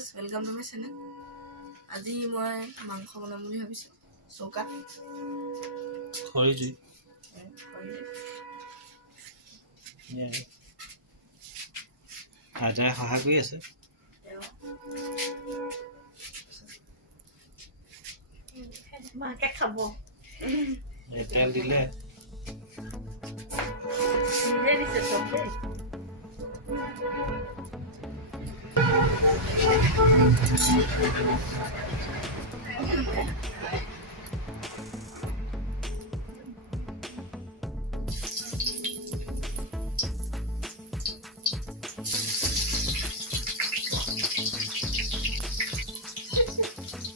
Viewers welcome to my channel. আজি মই মাংস বনাম বুলি ভাবিছোঁ চৌকাত খৰি জুই আজাই সহায় কৰি আছে মাকে খাব তেল দিলে নিজে দিছে চব দেই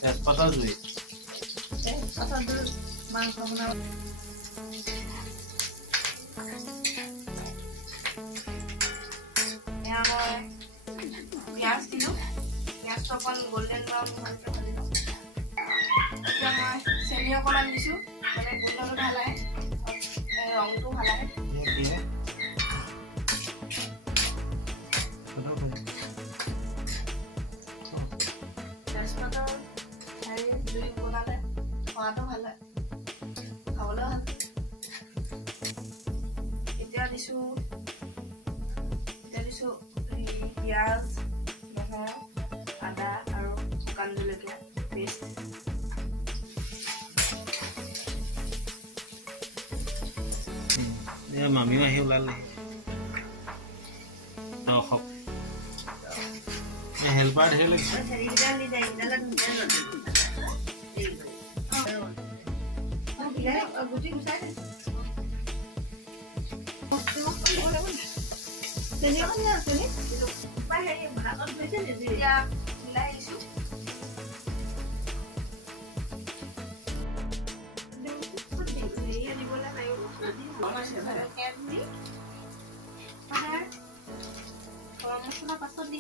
তেজপাতা জুই মাংস বনাব পিঁয়াজ দিলোঁ। পিঁয়াজটো অকণ গোল্ডেন ব্ৰাউন ভালকৈ ভাজি লওঁ। এতিয়া মই চেনি অকণমান দিছোঁ, মানে গোন্ধটো ভাল আহে, ৰংটো ভাল আহে। তেজপাতৰ জুই বনালে খোৱাটো ভাল হয়, খাবলৈও ভাল। এতিয়া দিছোঁ পিঁয়াজ, নহৰু, আদা আৰু শুকান জলকীয়া পেষ্ট। মামীও আহি ওলালে দৰ্শক হেল্পাৰ ধেৰ লাগিছে মছলা পাছত দি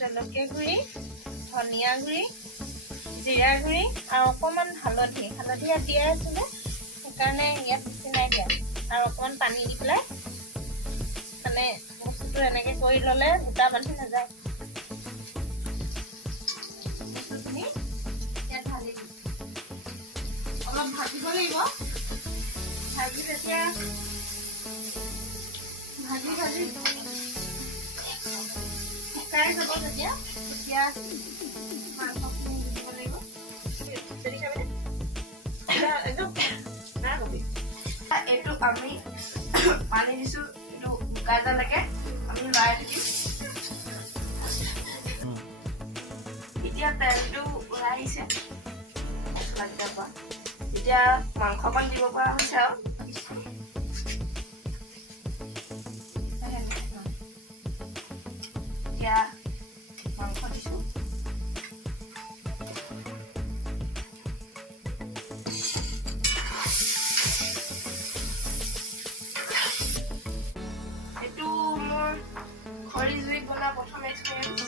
জলকীয়া গুড়ি, ধনিয়া গুড়ি, জিৰা গুড়ি আৰু অকণমান হালধি ইয়াত দিয়াই আছিলে, সেইকাৰণে ইয়াত বেছি নাই দিয়া। আৰু অকণমান পানী দি পেলাই মানে বস্তুটো এনেকৈ কৰি ল'লে গোটা বান্ধি নাযায়। বস্তুখিনি ইয়াত ঢালি দিম, অলপ ভাজিব লাগিব। ভাজি যেতিয়া ভাজি শুকাই যাব তেতিয়া মাংসখিনি দি দিব লাগিব। এইটো আমি পানী দিছোঁ, এইটো শুকাই যোৱালৈকে আমি লৰাই থাকিম। এতিয়া তেলটো ওলাই আহিছে মছলাকেইটাৰ পৰা, এতিয়া মাংসকণ দিব পৰা হৈছে আৰু এতিয়া মাংস দিছোঁ। এইটো মোৰ খৰি জুইত বনোৱা প্ৰথম এক্সপিৰিয়েঞ্চ।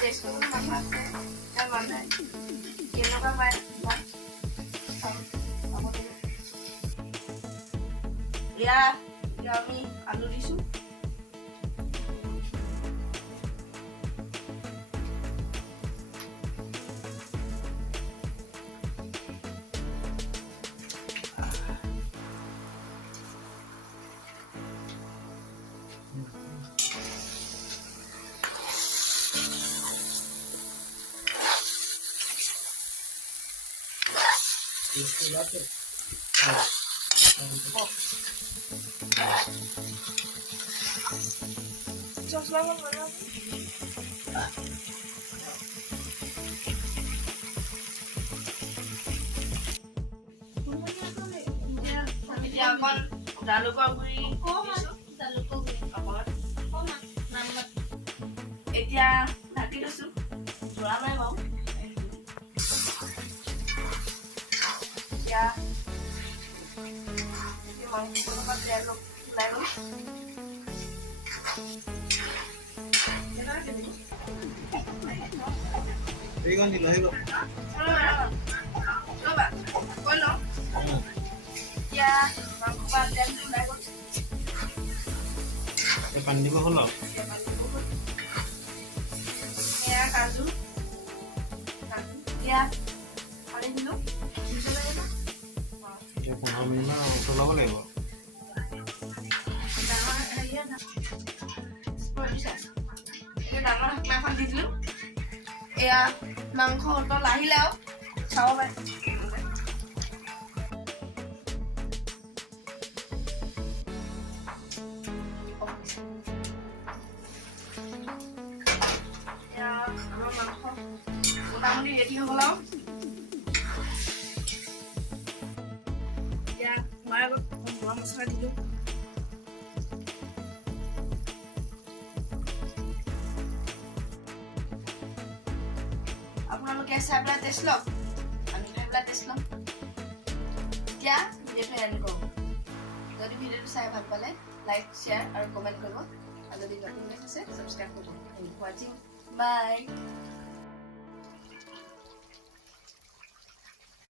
টেষ্ট কৰিবলৈ মানুহ আছে, তাৰ মানুহে কেনেকুৱা পায় এতিয়া আমি আলু দিছোঁ। এতিয়া অকণ জালুকৰ গুড়ি এতিয়া ঢাকি লৈছোঁ, যোৱা নাই বাৰু। এতিয়া মাংসৰ লগত তেল ওলাই গ'ল। এইখন দিলো আহিলো ৰ'বা কৈ লওঁ এতিয়া মাংস বা তেলটো ওলাই গ'ল এই পানী দিব হ'ল আৰু এয়া কাজু এতিয়া পানী দিলোঁ এতিয়া 15 মিনিটমান উতলাব লাগিব ডাঙৰ হেৰিয়া ডাঙৰ ঢাকনাখন দি দিলোঁ এয়া মাংস উতল আহিলে আৰু চাব পাৰে আমাৰ মাংস মোটামুটি ৰেডি হৈ গ'ল আৰু এতিয়া খোৱাৰ আগত গৰম মছলা দিলোঁ আপোনালোকে চাই পেলাই টেষ্ট লওক আমি খাই পেলাই টেষ্ট ল'ম এতিয়া ভিডিঅ'টো এণ্ড কৰোঁ যদি ভিডিঅ'টো চাই ভাল পালে লাইক শ্বেয়াৰ আৰু কমেণ্ট কৰিব আৰু যদি নতুন আছে ছাবস্ক্ৰাইব কৰিব ৱাচিং বাই